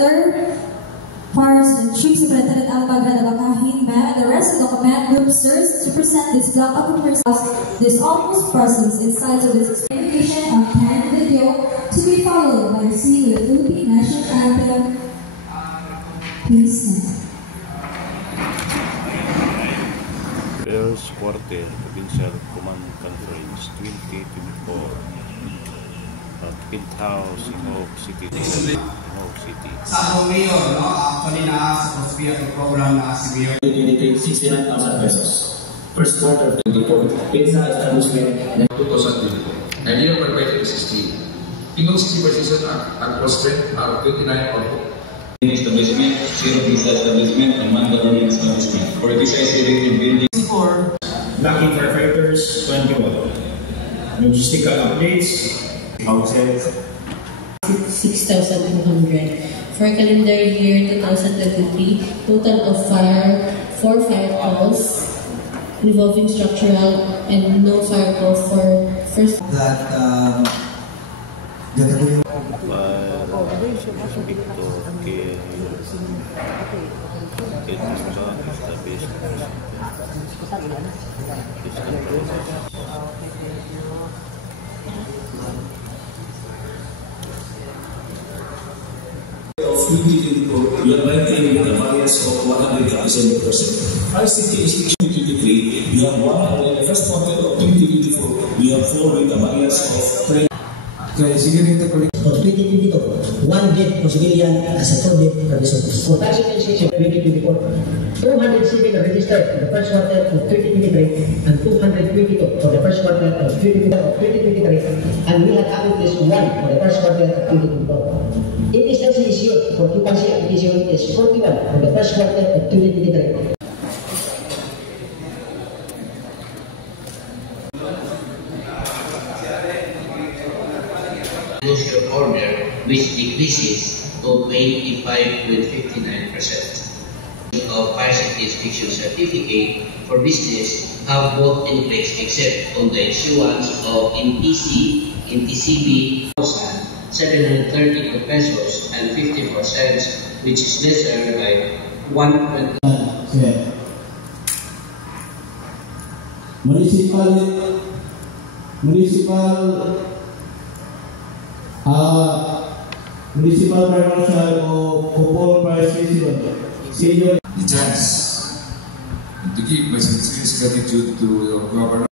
Director, Fires and Chief Superintendent Albaga Nabakahin, and the rest of the command group serves to present this block of affairs. This almost presence inside of its examination on canned video to be followed by singing the Philippine National Anthem. Please stand. First Quarter Provincial Command Conference 2024 at Pint House in Hope City. Sa akong mayor, no? Actually na sa Prospierto program na si Mayor. 69,000 pesos. First quarter of 2024. PINSA establishment 2024. Idea of Perpetual 16. Tingong 60% across strength are 29 or establishment, zero PINSA establishment, and non-government establishment. For PINSA civil building. Lucky firefighters 21. Logistical updates. Houses. 6,200. For calendar year 2023, total of 4 fire calls involving structural and no fire call for first. We are maintaining the variance of 100%. RCT is 2023. We have 1, in the first quarter of 2024, we have 4 with a variance of 3. For 2022, 1 death for civilian as a 4 death for the service. For tax section 2024, 207 are registered for the first quarter of 2023 and 222 for the first quarter of 2023, and we had accomplished 1 for the first quarter of 2024. Instance issued for occupancy application is 41 for the first quarter of 2023. Disclosure order, which decreases to 25.59%. Of fire safety inspection certificate for business have both in place except on the issuance of NTCB 730 pesos and 54 cents, which is lesser by 1.20. Municipal Fire Marshal o Kupol Fire Station, Senior. The chance to give my sincere gratitude to your governor.